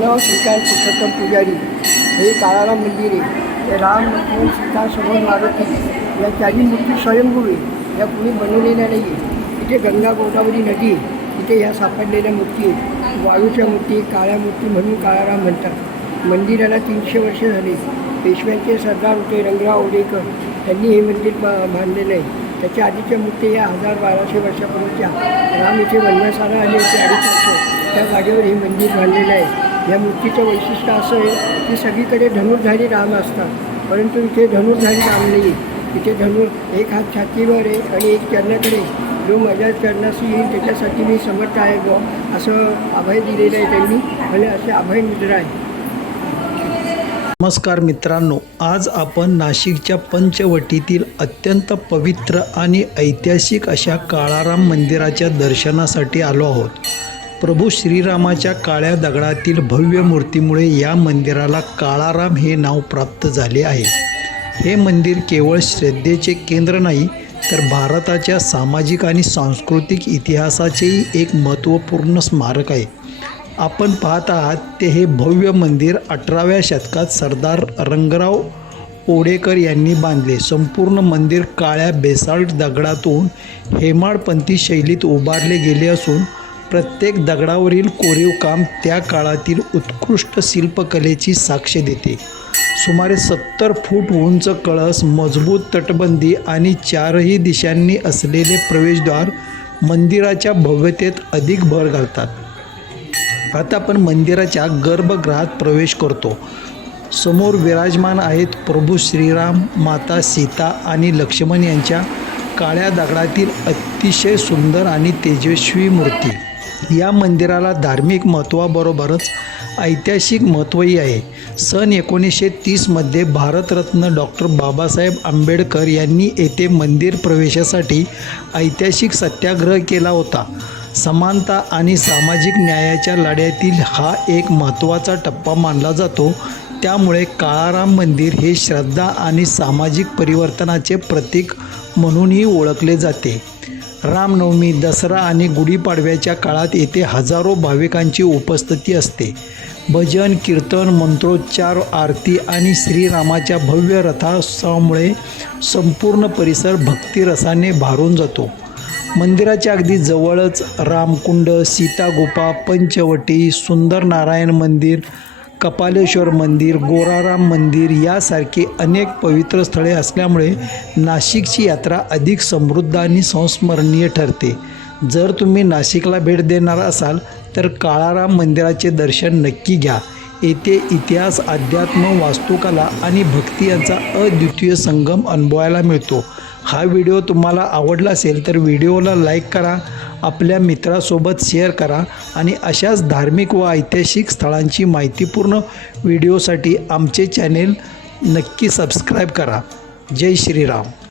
नाव श्रीकांत पुरुषोत्तम पुजारी. हे काळाराम मंदिर आहे. हे राम लक्ष्मण सीता समोर मारुती या चारी मूर्ती स्वयंभू आहे. या कुणी बनवलेल्या नाही आहे. इथे गंगा गोदावरी नदी इथे ह्या सापडलेल्या मूर्ती आहेत. वाळूच्या मूर्ती, काळ्या मूर्ती म्हणून काळाराम म्हणतात. मंदिराला 300 वर्ष झाली. पेशव्यांचे सरदार होते रंगराव ओडेकर, त्यांनी हे मंदिर बांधलेलं आहे. त्याच्या आधीच्या मूर्ती या 1000-1200 वर्षापूर्वीच्या. राम इथे वनवासाला आले होते 2.5 वर्ष. त्या जागेवर हे मंदिर बांधलेलं आहे. या मूर्तीचं वैशिष्ट्य असं आहे की सगळीकडे धनुर्धारी राम असतात, परंतु इथे धनुर्धारी राम नाही. इथे एक हात छातीवर आहे आणि एक चरणाकडे, जो माझ्या चरणाशी येईल त्याच्यासाठी मी समर्थ आहे गो असं अभय दिलेलं आहे त्यांनी, आणि असे अभय मुद्रा आहे. नमस्कार मित्रांनो, आज आपण नाशिकच्या पंचवटीतील अत्यंत पवित्र आणि ऐतिहासिक अशा काळाराम मंदिराच्या दर्शनासाठी आलो आहोत. प्रभू श्रीरामाच्या काळ्या दगडातील भव्य मूर्तीमुळे या मंदिराला काळाराम हे नाव प्राप्त झाले आहे. हे मंदिर केवळ श्रद्धेचे केंद्र नाही, तर भारताच्या सामाजिक आणि सांस्कृतिक इतिहासाचेही एक महत्त्वपूर्ण स्मारक आहे. आपण पाहत आहात ते हे भव्य मंदिर 18व्या शतकात सरदार रंगराव ओडेकर यांनी बांधले. संपूर्ण मंदिर काळ्या बेसाल्ट दगडातून हेमाडपंथी शैलीत उभारले गेले असून प्रत्येक दगडावरील कोरीव काम त्या काळातील उत्कृष्ट शिल्पकलेची साक्ष देते. सुमारे 70 फूट उंच कळस, मजबूत तटबंदी आणि चारही दिशांनी असलेले प्रवेशद्वार मंदिराच्या भव्यतेत अधिक भर घालतात. आता आपण मंदिराच्या गर्भगृहात प्रवेश करतो. समोर विराजमान आहेत प्रभू श्रीराम, माता सीता आणि लक्ष्मण यांच्या काळ्या दगडातील अतिशय सुंदर आणि तेजस्वी मूर्ती. या मंदिराला धार्मिक महत्त्वाबरोबरच ऐतिहासिक महत्त्वही आहे. सन 1930मध्ये भारतरत्न डॉक्टर बाबासाहेब आंबेडकर यांनी येथे मंदिर प्रवेशासाठी ऐतिहासिक सत्याग्रह केला होता. समानता आणि सामाजिक न्यायाच्या लढ्यातील हा एक महत्त्वाचा टप्पा मानला जातो. त्यामुळे काळाराम मंदिर हे श्रद्धा आणि सामाजिक परिवर्तनाचे प्रतीक म्हणूनही ओळखले जाते. रामनवमी, दसरा आणि गुढीपाडव्याच्या काळात येथे हजारो भाविकांची उपस्थिती असते. भजन, कीर्तन, मंत्रोच्चार, आरती आणि श्रीरामाच्या भव्य रथोत्सवामुळे संपूर्ण परिसर भक्तिरसाने भारून जातो. मंदिराच्या अगदी जवळच रामकुंड, सीतागुफा, पंचवटी, सुंदर नारायण मंदिर, कपालेश्वर मंदिर, गोराराम मंदिर यासारखी अनेक पवित्र स्थळे असल्यामुळे नाशिकची यात्रा अधिक समृद्ध आणि संस्मरणीय ठरते. जर तुम्ही नाशिकला भेट देणार असाल तर काळाराम मंदिराचे दर्शन नक्की घ्या. येथे इतिहास, अध्यात्म, वास्तुकला आणि भक्ती यांचा अद्वितीय संगम अनुभवायला मिळतो. हा व्हिडिओ तुम्हाला आवडला असेल तर व्हिडिओला लाईक करा, आपल्या मित्रासोबत शेअर करा आणि अशाच धार्मिक व ऐतिहासिक स्थळांची माहितीपूर्ण व्हिडिओसाठी आमचे चॅनेल नक्की सबस्क्राईब करा. जय श्रीराम.